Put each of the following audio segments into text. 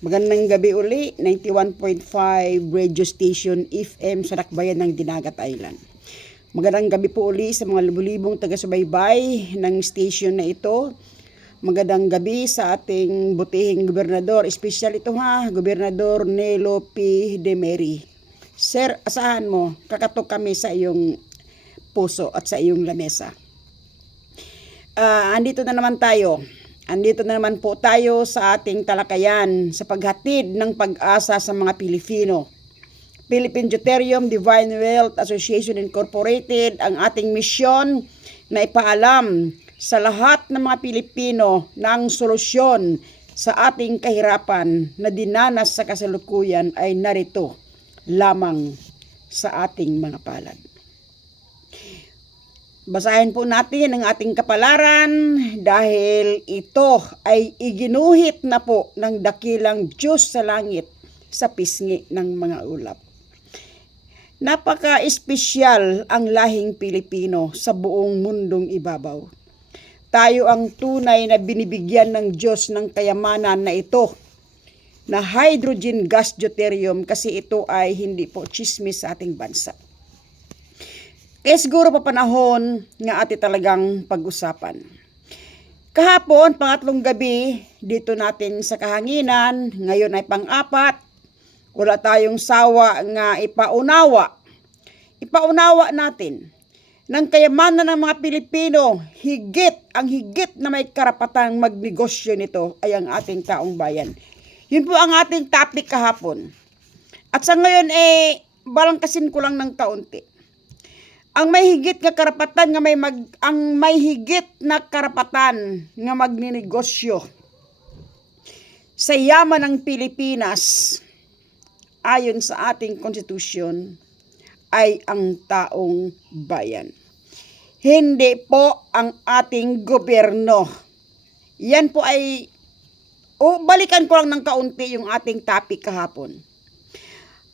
Magandang gabi uli, 91.5 radio station FM sa Lakbayan ng Dinagat Island. Magandang gabi po uli sa mga libu-libong taga-subaybay ng station na ito. Magandang gabi sa ating butihing gobernador, espesyal ito Gobernador Nelo P. Demeri. Sir, asahan mo, kakatok kami sa iyong puso at sa iyong lamesa. Andito na naman po tayo sa ating talakayan sa paghatid ng pag-asa sa mga Pilipino. Philippine Deuterium Divine Wealth Association Incorporated, ang ating misyon na ipaalam sa lahat ng mga Pilipino na ang solusyon sa ating kahirapan na dinanas sa kasalukuyan ay narito lamang sa ating mga palad. Basahin po natin ang ating kapalaran dahil ito ay iginuhit na po ng dakilang Diyos sa langit sa pisngi ng mga ulap. Napaka-espesyal ang lahing Pilipino sa buong mundong ibabaw. Tayo ang tunay na binibigyan ng Diyos ng kayamanan na ito na hydrogen gas deuterium, kasi ito ay hindi po chismis sa ating bansa. Kaya siguro pa panahon nga ati talagang pag-usapan. Kahapon, pangatlong gabi, dito natin sa kahanginan, ngayon ay pang-apat, wala tayong sawa nga ipaunawa. Ipaunawa natin ng kayamanan ng mga Pilipino, higit na may karapatang magnegosyo nito ay ang ating taong bayan. Yun po ang ating topic kahapon. At sa ngayon balangkasin ko lang ng kaunti. Ang may higit na karapatan nga magninegosyo sa yaman ng Pilipinas ayon sa ating konstitusyon ay ang taong bayan. Hindi po ang ating gobyerno. Yan po ay balikan ko lang ng kaunti yung ating topic kahapon.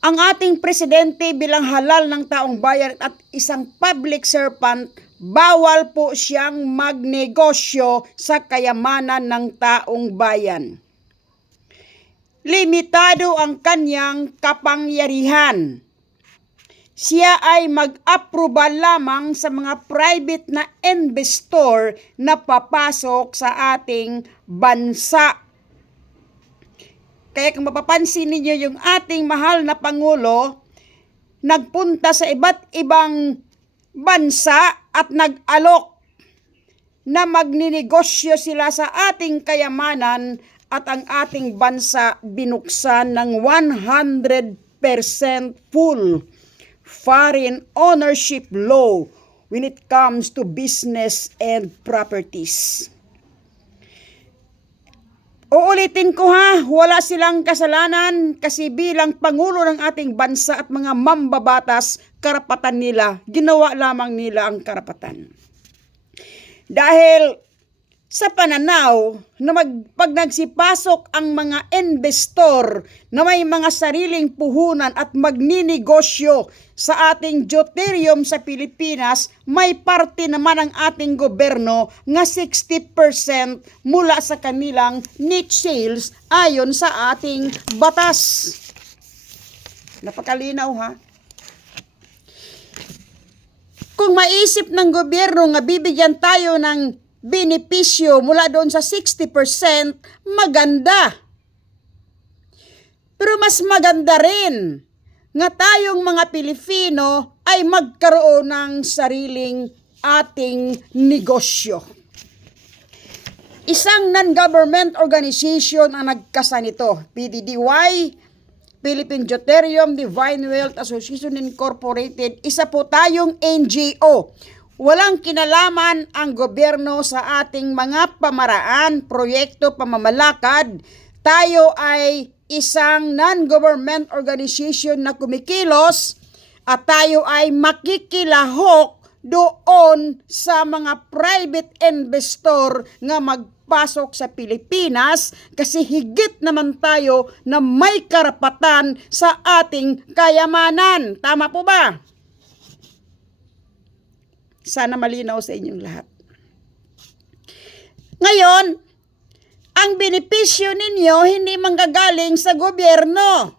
Ang ating presidente bilang halal ng taong bayan at isang public servant, bawal po siyang magnegosyo sa kayamanan ng taong bayan. Limitado ang kanyang kapangyarihan. Siya ay mag-approbal lamang sa mga private na investor na papasok sa ating bansa. Kaya kung mapapansin ninyo yung ating mahal na Pangulo, nagpunta sa iba't ibang bansa at nag-alok na magninegosyo sila sa ating kayamanan at ang ating bansa binuksan ng 100% full foreign ownership law when it comes to business and properties. Uulitin ko wala silang kasalanan kasi bilang Pangulo ng ating bansa at mga mambabatas, karapatan nila, ginawa lamang nila ang karapatan. Dahil sa pananaw na pag nagsipasok ang mga investor na may mga sariling puhunan at magninegosyo sa ating deuterium sa Pilipinas, may parte naman ang ating gobyerno nga 60% mula sa kanilang net sales ayon sa ating batas. Napakalinaw Kung maisip ng gobyerno nga bibigyan tayo ng benepisyo mula doon sa 60%, maganda. Pero mas maganda rin nga tayong mga Pilipino ay magkaroon ng sariling ating negosyo. Isang non-government organization ang nagkasa nito, PDDY, Philippine Deuterium Divine Wealth Association Incorporated. Isa po tayong NGO. Walang kinalaman ang gobyerno sa ating mga pamaraan, proyekto, pamamalakad. Tayo ay isang non-government organization na kumikilos at tayo ay makikilahok doon sa mga private investor nga magpasok sa Pilipinas kasi higit naman tayo na may karapatan sa ating kayamanan. Tama po ba? Sana malinaw sa inyong lahat. Ngayon, ang benepisyo ninyo hindi manggagaling sa gobyerno.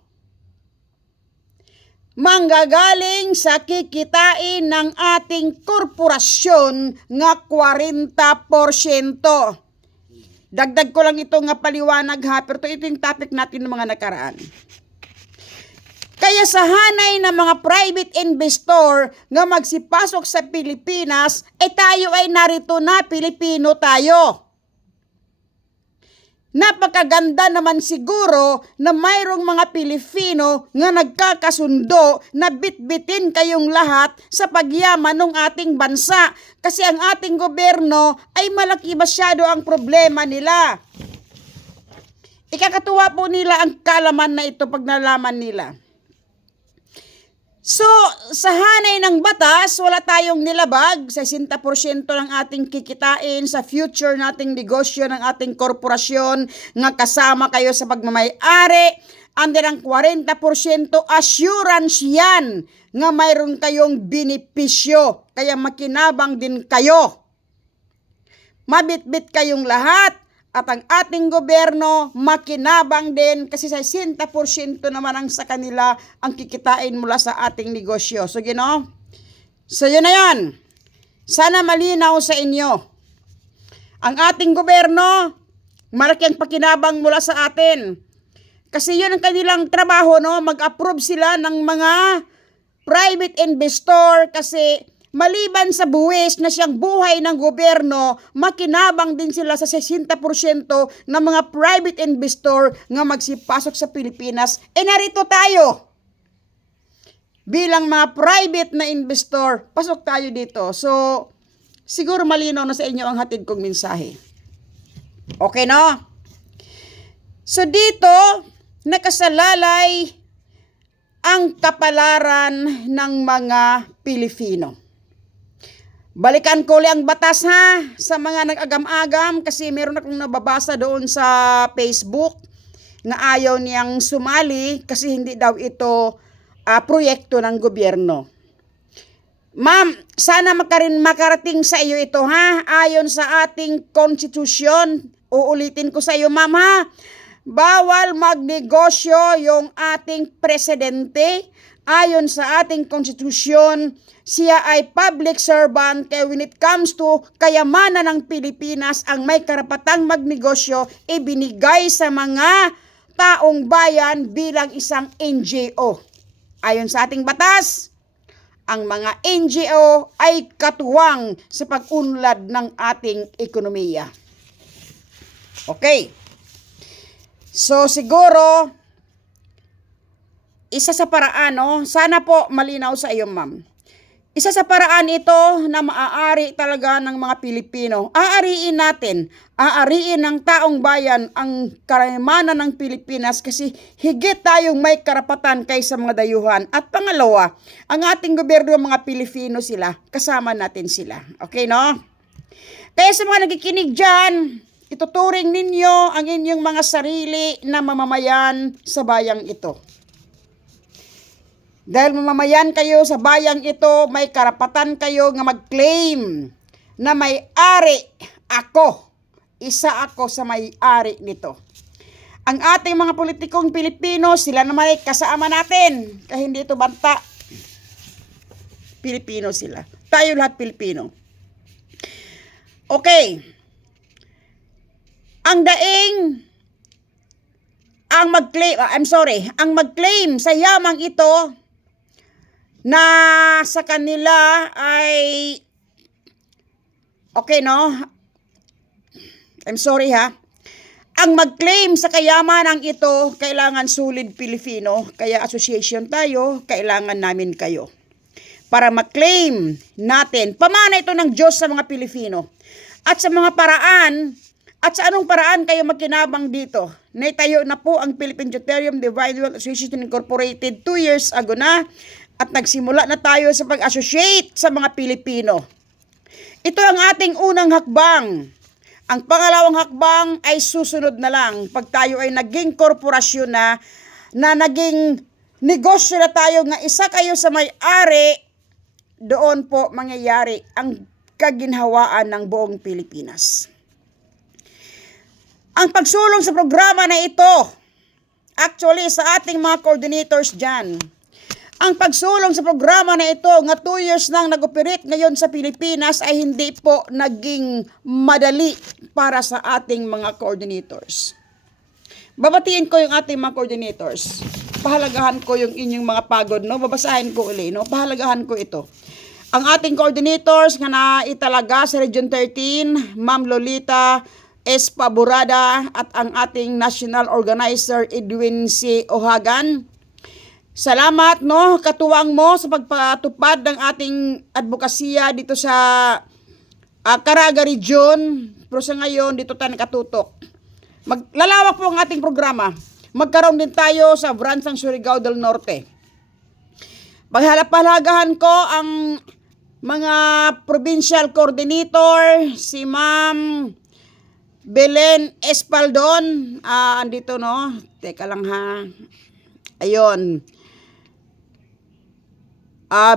Manggagaling sa kikitain ng ating korporasyon nga 40%. Dagdag ko lang ito nga paliwanag ha, pero ito yung topic natin ng mga nakaraan. Kaya sa hanay ng mga private investor nga magsipasok sa Pilipinas, tayo ay narito na, Pilipino tayo. Napakaganda naman siguro na mayroong mga Pilipino nga nagkakasundo na bitbitin kayong lahat sa pagyaman ng ating bansa. Kasi ang ating gobyerno ay malaki masyado ang problema nila. Ikakatuwa po nila ang kalaman na ito pag nalaman nila. So, sa hanay ng batas, wala tayong nilabag. 60% ng ating kikitain sa future nating negosyo ng ating korporasyon nga kasama kayo sa pagmamay-ari. And then ang 40% assurance yan nga mayroon kayong benepisyo. Kaya makinabang din kayo. Mabitbit kayong lahat. At ang ating gobyerno makinabang din kasi 60% naman ang sa kanila ang kikitain mula sa ating negosyo. So, So, yun na yun. Sana malinaw sa inyo. Ang ating gobyerno, malaki ang pakinabang mula sa atin. Kasi yun ang kanilang trabaho, no? Mag-approve sila ng mga private investor kasi maliban sa buwis na siyang buhay ng gobyerno, makinabang din sila sa 60% ng mga private investor nga magsipasok sa Pilipinas. Narito tayo. Bilang mga private na investor, pasok tayo dito. So, siguro malinaw na sa inyo ang hatid kong mensahe. Okay, no? So, dito, nakasalalay ang kapalaran ng mga Pilipino. Balikan ko lang ang batas ha sa mga nag-agam-agam kasi meron akong nababasa doon sa Facebook na ayaw niyang sumali kasi hindi daw ito proyekto ng gobyerno. Ma'am, sana makarating sa iyo ito ha. Ayon sa ating konstitusyon, uulitin ko sa iyo ma'am ha. Bawal magnegosyo yung ating presidente. Ayon sa ating konstitusyon, siya ay public servant kaya when it comes to kayamanan ng Pilipinas, ang may karapatang magnegosyo ibinigay sa mga taong bayan bilang isang NGO. Ayon sa ating batas, ang mga NGO ay katuwang sa pag-unlad ng ating ekonomiya. Okay. So siguro, isa sa paraan, sana po malinaw sa iyo ma'am. Isa sa paraan ito na maaari talaga ng mga Pilipino. Aariin natin, aariin ng taong bayan ang kayamanan ng Pilipinas kasi higit tayong may karapatan kaysa mga dayuhan. At pangalawa, ang ating gobyerno mga Pilipino sila, kasama natin sila. Okay, no? Kaya sa mga nakikinig dyan, ituturing ninyo ang inyong mga sarili na mamamayan sa bayang ito. Dahil mamamayan kayo sa bayang ito, may karapatan kayo nga mag-claim na may-ari ako. Isa ako sa may-ari nito. Ang ating mga politikong Pilipino, sila naman ay kasama natin. Kaya hindi ito banta. Pilipino sila. Tayo lahat Pilipino. Okay. Ang daing, ang mag-claim sa yamang ito, na sa kanila ay okay, no? I'm sorry ha. Ang mag-claim sa kayamanang ito, kailangan solid Pilipino. Kaya association tayo, kailangan namin kayo. Para mag-claim natin, pamana ito ng Diyos sa mga Pilipino. At sa mga paraan, at sa anong paraan kayo magkinabang dito? Naitayo na po ang Philippine Deuterium Divine Wealth Association Incorporated 2 years ago na. At nagsimula na tayo sa pag-associate sa mga Pilipino. Ito ang ating unang hakbang. Ang pangalawang hakbang ay susunod na lang. Pag tayo ay naging korporasyon na naging negosyo na tayo, nga isa kayo sa may-ari, doon po mangyayari ang kaginhawaan ng buong Pilipinas. Ang pagsulong sa programa na ito, actually sa ating mga coordinators dyan, ang pagsulong sa programa na ito, nga 2 years nang nag-operate ngayon sa Pilipinas, ay hindi po naging madali para sa ating mga coordinators. Babatiin ko yung ating mga coordinators. Pahalagahan ko yung inyong mga pagod, no? Babasahin ko uli, no? Pahalagahan ko ito. Ang ating coordinators nga naitalaga sa Region 13, Ma'am Lolita S. Paburada, at ang ating national organizer Edwin C. Ohagan. Salamat, no, katuwang mo sa pagpatupad ng ating advokasya dito sa Caraga Region. Pero sa ngayon, dito tayo nakatutok. Lalawak po ang ating programa. Magkaroon din tayo sa branch ng Surigao del Norte. Paghalagahan ko ang mga provincial coordinator, si Ma'am Belen Espaldon. Andito, no? Teka lang ha. Ayun.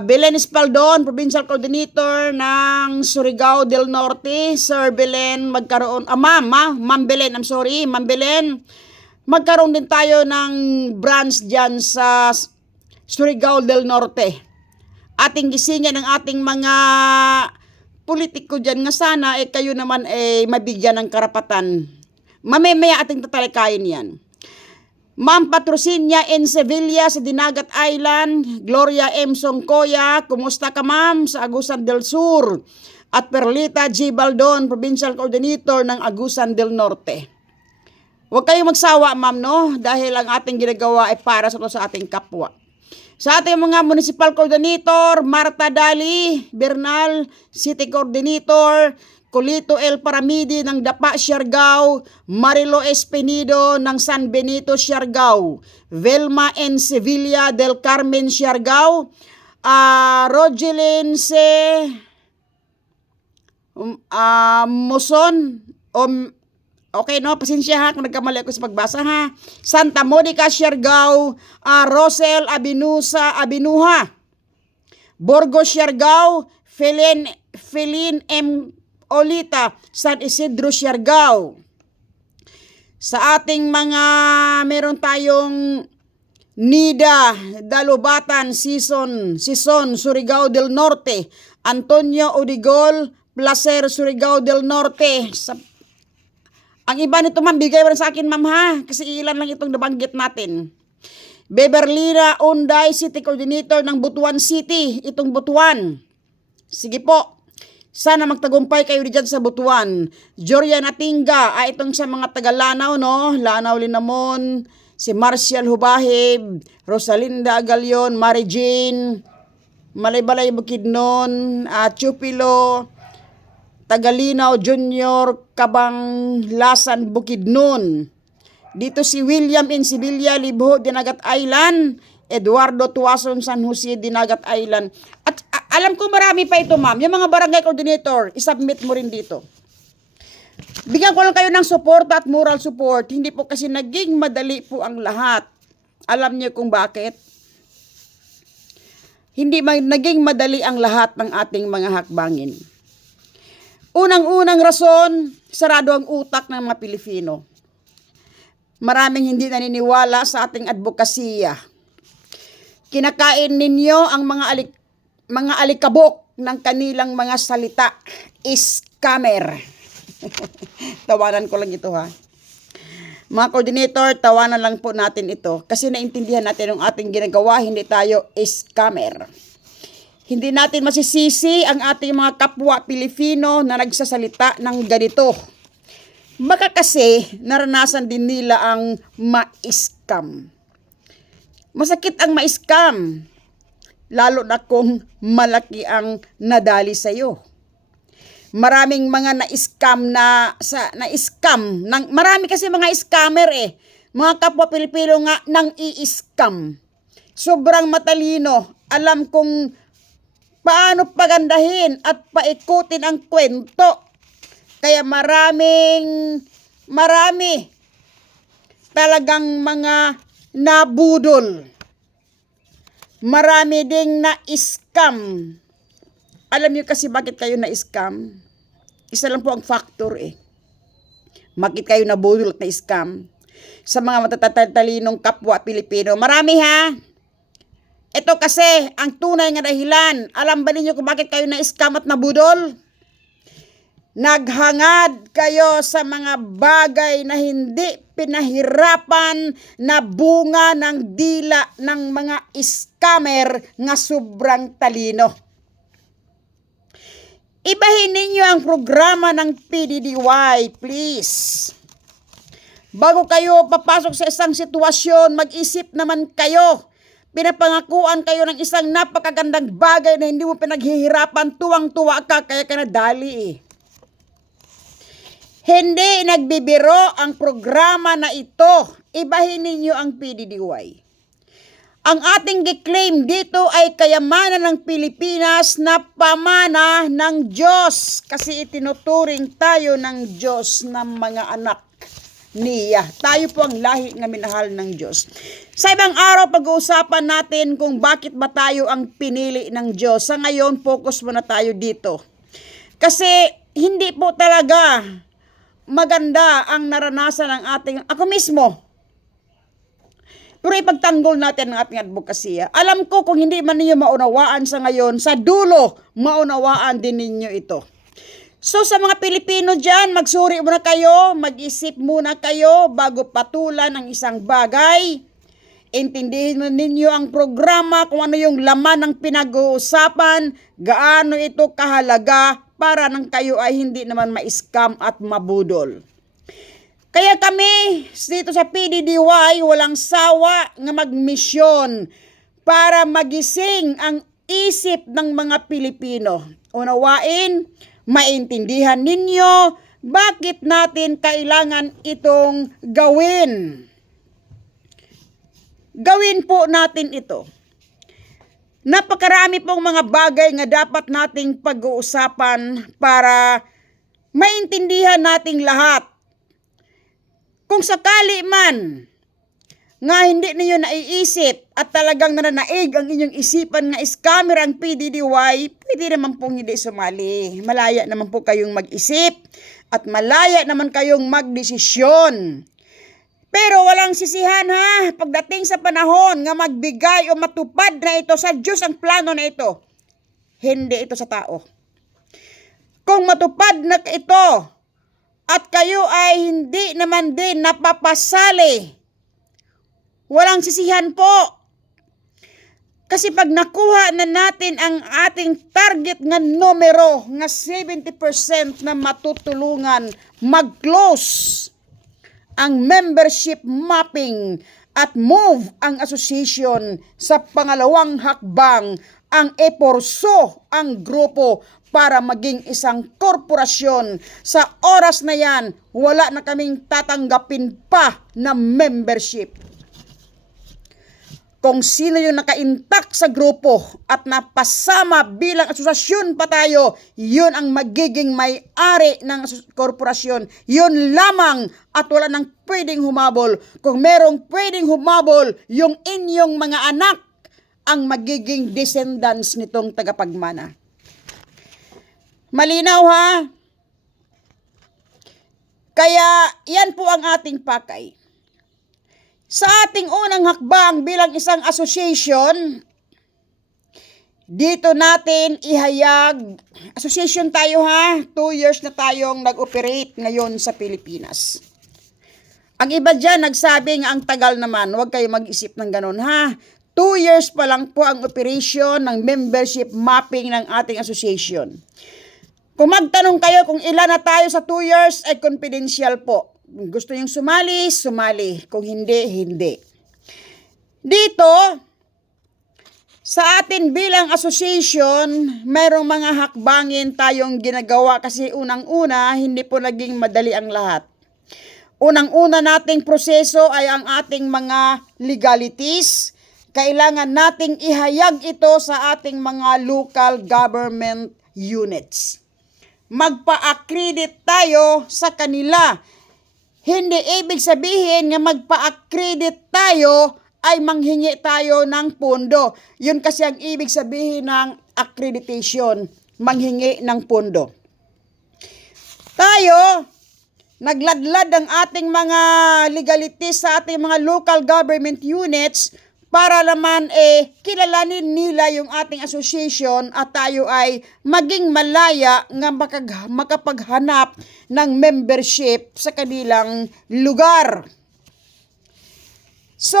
Belen Espaldon, Provincial Coordinator ng Surigao del Norte. Sir Belen, magkaroon, Ma'am Belen, Ma'am Belen, magkaroon din tayo ng branch dyan sa Surigao del Norte. Ating gisingin ng ating mga politiko dyan nga sana kayo naman mabigyan ng karapatan. Mamaya ating tatalikayin yan. Ma'am Patrocinia N. Sevilla sa Dinagat Island, Gloria M. Songkoya, kumusta ka ma'am sa Agusan del Sur, at Perlita G. Baldon, Provincial Coordinator ng Agusan del Norte. Huwag kayong magsawa ma'am, no, dahil ang ating ginagawa ay para sa ating kapwa. Sa ating mga Municipal Coordinator, Marta Dali Bernal, City Coordinator, Colito L. Paramidi ng Dapa, Siargao, Marilo Espinido ng San Benito, Siargao, Velma N. Sevilla del Carmen, Siargao, Rogelyn C. Muson, okay no, pasensya ha kung nagkamali ako sa pagbasa ha. Santa Monica, Siargao, Rosel Abinuha, Burgos, Siargao, Felin M. Olita, San Isidro, Siargao. Sa ating mga meron tayong Nida, Dalubatan, Sison, Surigao del Norte, Antonio Odigol, Placer, Surigao del Norte. Ang iba nito ma'am, bigay mo rin sa akin ma'am ha, kasi ilan lang itong nabanggit natin. Beberlina Unday, City Coordinator ng Butuan City, itong Butuan. Sige po. Sana magtagumpay kayo diyan sa Butuan. Jorian Atinga, itong sa mga taga-Lanao, no? Lanao Linamon, si Marcial Hubahib, Rosalinda Agalion, Mary Jane, Malay-Balay Bukidnon, Chupilo, Tagalinaw Junior, Kabanglasan Bukidnon. Dito si William N. Sevilla, Libho, Dinagat Island, Eduardo Tuason, San Jose, Dinagat Island. At alam ko marami pa ito ma'am. Yung mga barangay coordinator, isubmit mo rin dito. Bigyan ko lang kayo ng support at moral support. Hindi po kasi naging madali po ang lahat. Alam niyo kung bakit? Hindi naging madali ang lahat ng ating mga hakbangin. Unang-unang rason, sarado ang utak ng mga Pilipino. Maraming hindi naniniwala sa ating advokasya. Kinakain ninyo ang mga alikabok ng kanilang mga salita. Scammer. Tawanan ko lang ito ha. Mga coordinator, tawanan lang po natin ito. Kasi naintindihan natin ang ating ginagawa, hindi tayo scammer. Hindi natin masisisi ang ating mga kapwa Pilipino na nagsasalita ng ganito. Baka kasi naranasan din nila ang ma-scam. Masakit ang ma-scam. Lalo na kung malaki ang nadali sa'yo. Maraming mga na-scam marami kasi mga scammer Mga kapwa Pilipino nga nang i-scam. Sobrang matalino. Alam kung paano pagandahin at paikutin ang kwento. Kaya marami talagang mga nabudol. Marami ding na-scam. Alam niyo kasi bakit kayo na-scam? Isa lang po ang factor Makit kayo nabudol at na-scam sa mga matatalinong kapwa Pilipino. Marami ha. Ito kasi ang tunay nga dahilan. Alam ba ninyo kung bakit kayo na-scam at nabudol? Naghangad kayo sa mga bagay na hindi pinahirapan na bunga ng dila ng mga scammer nga sobrang talino. Ibahin ninyo ang programa ng PDDY, please. Bago kayo papasok sa isang sitwasyon, mag-isip naman kayo. Pinapangakuan kayo ng isang napakagandang bagay na hindi mo pinaghihirapan, tuwang-tuwa ka, kaya ka nadali eh. Hindi nagbibiro ang programa na ito. Ibahin ninyo ang PDDY. Ang ating declaim dito ay kayamanan ng Pilipinas na pamana ng Diyos. Kasi itinuturing tayo ng Diyos ng mga anak niya. Tayo po ang lahi nga minahal ng Diyos. Sa ibang araw, pag-uusapan natin kung bakit ba tayo ang pinili ng Diyos. Sa ngayon, focus muna tayo dito. Kasi hindi po talaga maganda ang naranasan ng ating, ako mismo. Pero ipagtanggol natin ang ating advokasya. Alam ko kung hindi man ninyo maunawaan sa ngayon, sa dulo, maunawaan din ninyo ito. So sa mga Pilipino dyan, magsuri muna kayo, mag-isip muna kayo bago patulan ang isang bagay. Intindihin ninyo ang programa, kung ano yung laman ng pinag-uusapan, gaano ito kahalaga para nang kayo ay hindi naman ma-scam at mabudol. Kaya kami dito sa PDDY walang sawa nga magmisyon para magising ang isip ng mga Pilipino. Unawain, maintindihan ninyo bakit natin kailangan itong gawin. Gawin po natin ito. Napakarami pong mga bagay nga dapat nating pag-uusapan para maintindihan nating lahat. Kung sakali man nga hindi ninyo naiisip at talagang nananaig ang inyong isipan nga scammer ang PDDY, pwede naman pong hindi sumali. Malaya naman po kayong mag-isip at malaya naman kayong magdesisyon. Pero walang sisihan ha, pagdating sa panahon nga magbigay o matupad na ito sa Diyos ang plano na ito. Hindi ito sa tao. Kung matupad na ito at kayo ay hindi naman din napapasali, walang sisihan po. Kasi pag nakuha na natin ang ating target nga numero, nga 70% na matutulungan mag-close ang membership mapping at move ang association sa pangalawang hakbang, ang eporso ang grupo para maging isang korporasyon. Sa oras na yan, wala na kaming tatanggapin pa na membership. Kung sino yung naka-intact sa grupo at napasama bilang asosasyon pa tayo, yun ang magiging may-ari ng korporasyon. Yun lamang at wala nang pwedeng humabol. Kung merong pwedeng humabol, yung inyong mga anak ang magiging descendants nitong tagapagmana. Malinaw ha? Kaya yan po ang ating pakay. Sa ating unang hakbang bilang isang association, dito natin ihayag, association tayo ha, 2 years na tayong nag-operate ngayon sa Pilipinas. Ang iba dyan nagsabi nga ang tagal naman, huwag kayo mag-isip ng ganun ha. 2 years pa lang po ang operation ng membership mapping ng ating association. Kung magtanong kayo kung ilan na tayo sa 2 years, ay confidential po. Kung gusto niyong sumali, sumali. Kung hindi, hindi. Dito, sa atin bilang association, mayroong mga hakbangin tayong ginagawa kasi unang-una, hindi po naging madali ang lahat. Unang-una nating proseso ay ang ating mga legalities. Kailangan nating ihayag ito sa ating mga local government units. Magpa-accredit tayo sa kanila. Hindi ibig sabihin nga magpa-accredit tayo ay manghingi tayo ng pondo. Yun kasi ang ibig sabihin ng accreditation, manghingi ng pondo. Tayo, nagladlad ang ating mga legalities sa ating mga local government units para naman kilalanin nila yung ating association at tayo ay maging malaya nga makapaghanap ng membership sa kanilang lugar. So,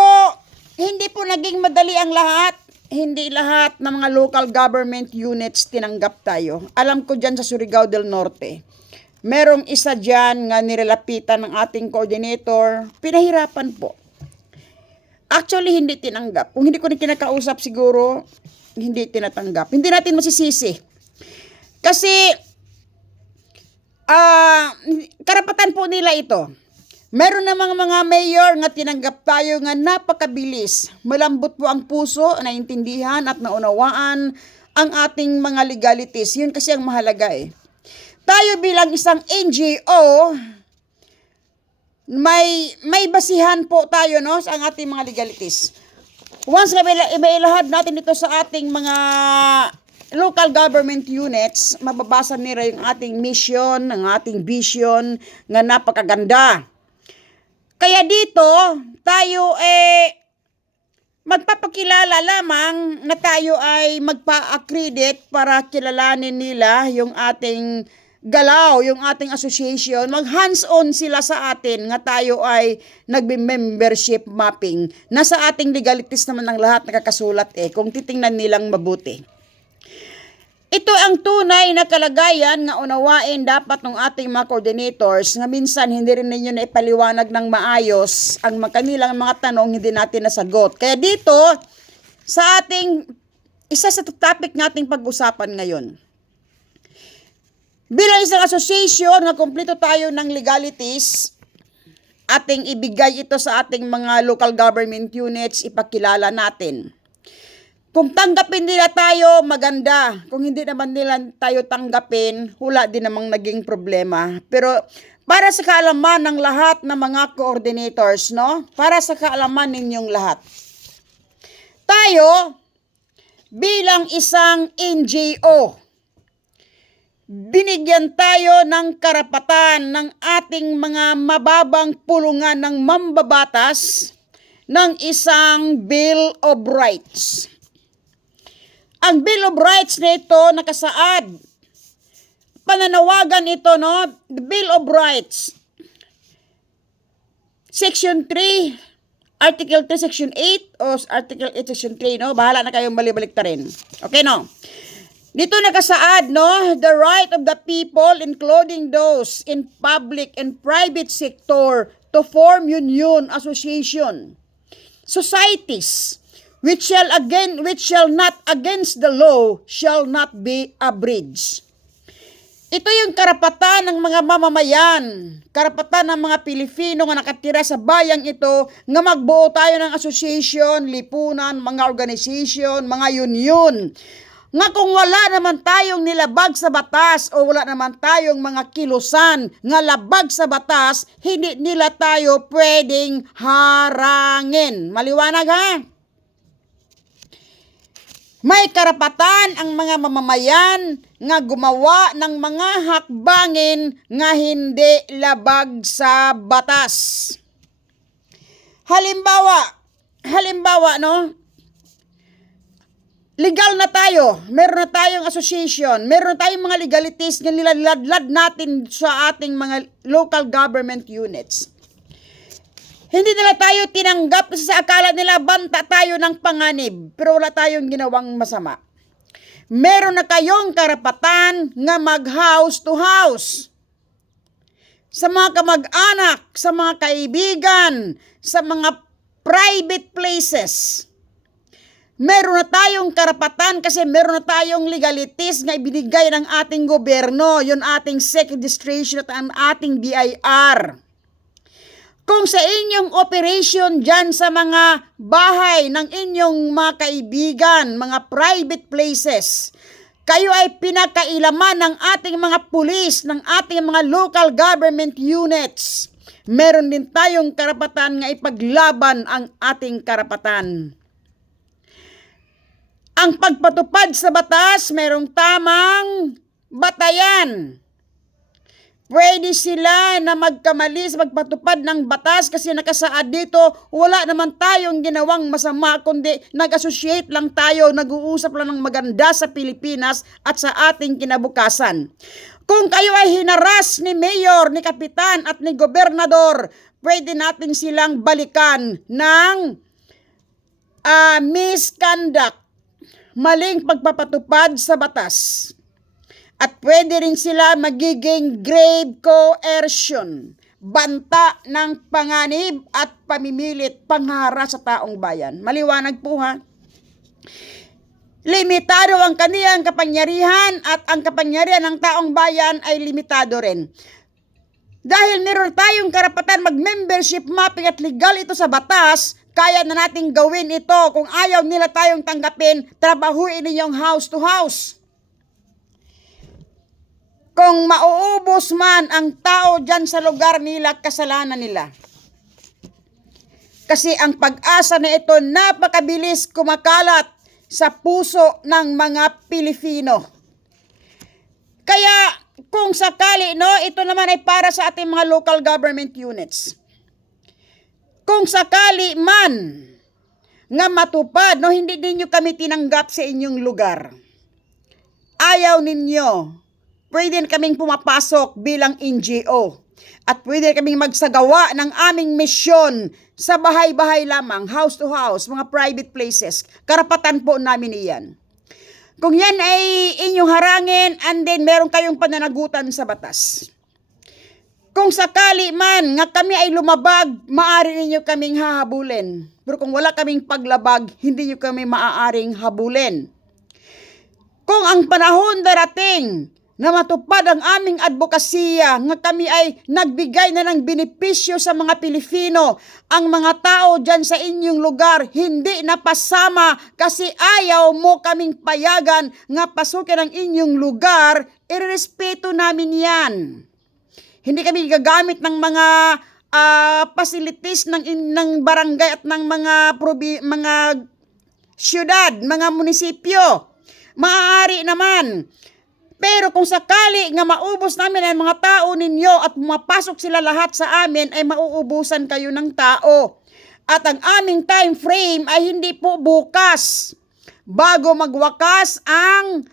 hindi po naging madali ang lahat. Hindi lahat ng mga local government units tinanggap tayo. Alam ko dyan sa Surigao del Norte, merong isa dyan nga nilalapitan ng ating coordinator, pinahirapan po. Actually, hindi tinanggap. Kung hindi ko rin kinakausap, siguro, hindi tinatanggap. Hindi natin masisisi. Kasi, karapatan po nila ito. Meron namang mga mayor nga tinanggap tayo nga napakabilis. Malambot po ang puso, naintindihan at naunawaan ang ating mga legalities. Yun kasi ang mahalaga Tayo bilang isang NGO, may basihan po tayo sa ating mga legalities. Once na mailahad natin ito sa ating mga local government units, mababasa nila yung ating mission, ang ating vision nga napakaganda. Kaya dito, tayo magpapakilala lamang na tayo ay magpa-accredit para kilalanin nila yung ating galaw, yung ating association. Mag-hands-on sila sa atin nga tayo ay nagbe-membership mapping. Nasa ating legalities naman ang lahat nakakasulat kung titingnan nilang mabuti. Ito ang tunay na kalagayan nga unawain dapat ng ating mga coordinators na minsan hindi rin ninyo na ipaliwanag ng maayos ang kanilang mga tanong hindi natin nasagot. Kaya dito, sa ating isa sa topic nating pag-usapan ngayon, bilang isang association na kumpleto tayo ng legalities, ating ibigay ito sa ating mga local government units, ipakilala natin. Kung tanggapin nila tayo, maganda. Kung hindi naman nila tayo tanggapin, wala din namang naging problema. Pero para sa kaalaman ng lahat ng mga coordinators, para sa kaalaman ninyong lahat, tayo bilang isang NGO, binigyan tayo ng karapatan ng ating mga mababang pulungan ng mambabatas ng isang Bill of Rights. Ang Bill of Rights na ito nakasaad. Pananawagan ito, The Bill of Rights. Section 3, Article 3, Section 8, o Article 8, Section 3, Bahala na kayong balibalik ta rin. Okay, Dito nakasaad, the right of the people, including those in public and private sector, to form union, association, societies, which shall not against the law shall not be abridged. Ito yung karapatan ng mga mamamayan, karapatan ng mga Pilipino nga nakatira sa bayang ito nga magbuo tayo ng association, lipunan, mga organization, mga union. Nga kung wala naman tayong nilabag sa batas o wala naman tayong mga kilusan nga labag sa batas, hindi nila tayo pwedeng harangin. Maliwanag May karapatan ang mga mamamayan nga gumawa ng mga hakbangin nga hindi labag sa batas. Halimbawa, legal na tayo, meron na tayong association, meron na tayong mga legalities nga nilaladlad natin sa ating mga local government units. Hindi nila tayo tinanggap kasi sa akala nila banta tayo ng panganib, pero wala tayong ginawang masama. Meron na kayong karapatan nga mag-house to house. Sa mga kamag-anak, sa mga kaibigan, sa mga private places. Meron na tayong karapatan kasi meron na tayong legalities nga ibinigay ng ating gobyerno, yung ating sequestration at ang ating BIR. Kung sa inyong operation dyan sa mga bahay ng inyong mga kaibigan, mga private places, kayo ay pinakailaman ng ating mga pulis, ng ating mga local government units, meron din tayong karapatan nga ipaglaban ang ating karapatan. Ang pagpatupad sa batas, merong tamang batayan. Pwede sila na magkamali sa magpatupad ng batas kasi nakasaad dito, wala naman tayong ginawang masama, kundi nag-associate lang tayo, nag-uusap lang ng maganda sa Pilipinas at sa ating kinabukasan. Kung kayo ay hinaras ni mayor, ni kapitan at ni gobernador, pwede natin silang balikan ng misconduct, maling pagpapatupad sa batas. At pwede rin sila magiging grave coercion, banta ng panganib at pamimilit panghara sa taong bayan. Maliwanag po ha. Limitado ang kaniyang kapangyarihan at ang kapangyarihan ng taong bayan ay limitado rin. Dahil meron tayong karapatan mag-membership mapping at legal ito sa batas, kaya na nating gawin ito. Kung ayaw nila tayong tanggapin, trabahuin ninyong house to house. Kung mauubos man ang tao dyan sa lugar nila, kasalanan nila. Kasi ang pag-asa na ito napakabilis kumakalat sa puso ng mga Pilipino. Kaya kung sakali, ito naman ay para sa ating mga local government units. Kung sakali man nga matupad, hindi ninyo kami tinanggap sa inyong lugar. Ayaw ninyo. Pwede kaming pumapasok bilang NGO at pwede kaming magsagawa ng aming misyon sa bahay-bahay lamang, house to house, mga private places. Karapatan po namin iyan. Kung yan ay inyong harangin and then meron kayong pananagutan sa batas. Kung sakali man nga kami ay lumabag, maaari ninyo kaming hahabulin. Pero kung wala kaming paglabag, hindi nyo kami maaaring habulin. Kung ang panahon darating na matupad ang aming advokasya, nga kami ay nagbigay na ng benepisyo sa mga Pilipino, ang mga tao dyan sa inyong lugar hindi napasama kasi ayaw mo kaming payagan nga pasukin ang inyong lugar, irerespeto namin yan. Hindi kami gagamit ng mga facilities ng barangay at ng mga syudad, mga munisipyo. Maaari naman. Pero kung sakali nga maubos namin ang mga tao ninyo at pumapasok sila lahat sa amin, ay mauubusan kayo ng tao. At ang aming time frame ay hindi po bukas. Bago magwakas ang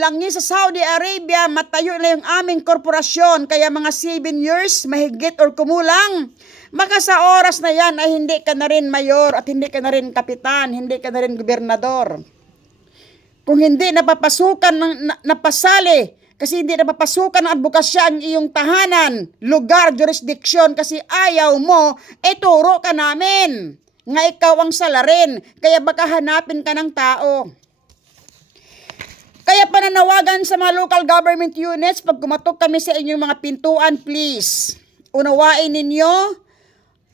langis sa Saudi Arabia, matayo na yung aming korporasyon. Kaya mga 7 years, mahigit or kumulang. Maka sa oras na yan ay hindi ka na rin mayor at hindi ka na rin kapitan, hindi ka na rin gobernador. Kung hindi napapasukan, napasali, kasi hindi napapasukan ng advokasya ang iyong tahanan, lugar, jurisdiction, kasi ayaw mo, turo ka namin. Nga ikaw ang salarin, kaya baka hanapin ka ng tao. Kaya pananawagan sa mga local government units, pag kumatok kami sa inyong mga pintuan, please, unawain ninyo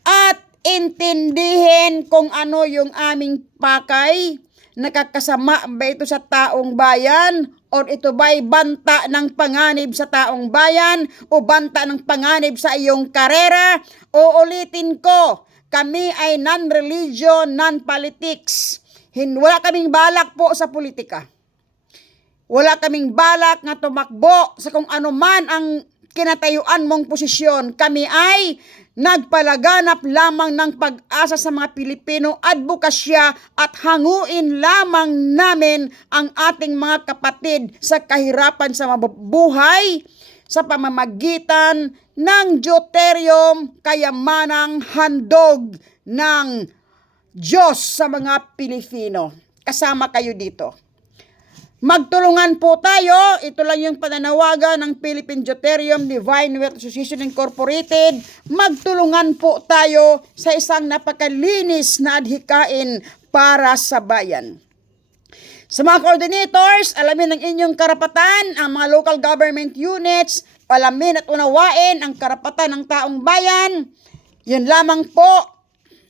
at intindihin kung ano yung aming pakay. Nakakasama ba ito sa taong bayan? O ito ba'y banta ng panganib sa taong bayan? O banta ng panganib sa iyong karera? O ulitin ko, kami ay non-religion, non-politics. Wala kaming balak po sa politika. Wala kaming balak na tumakbo sa kung ano man ang kinatayuan mong posisyon. Kami ay nagpalaganap lamang ng pag-asa sa mga Pilipino, advokasya at hanguin lamang namin ang ating mga kapatid sa kahirapan sa mabubuhay sa pamamagitan ng deuterium, kayamanang handog ng Diyos sa mga Pilipino. Kasama kayo dito. Magtulungan po tayo. Ito lang yung pananawagan ng Philippine Deuterium Divine Wealth Association Incorporated. Magtulungan po tayo sa isang napakalinis na adhikain para sa bayan. Sa mga coordinators, alamin ang inyong karapatan, ang mga local government units, alamin at unawain ang karapatan ng taong bayan. Yun lamang po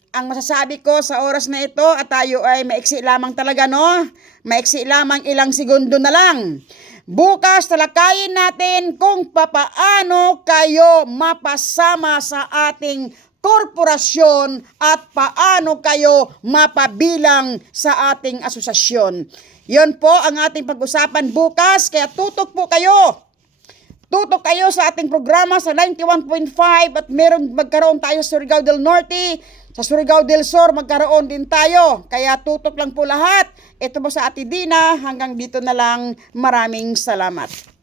ang masasabi ko sa oras na ito, at tayo ay maiksi lamang talaga, maiksi lamang, ilang segundo na lang. Bukas talakayin natin kung papaano kayo mapasama sa ating korporasyon at paano kayo mapabilang sa ating asosasyon. Yon po ang ating pag-usapan bukas, kaya tutok po kayo. Tutok kayo sa ating programa sa 91.5 at magkaroon tayo sa Surigao del Norte, sa Surigao del Sur magkaroon din tayo. Kaya tutok lang po lahat. Ito po sa Ate Dina, hanggang dito na lang. Maraming salamat.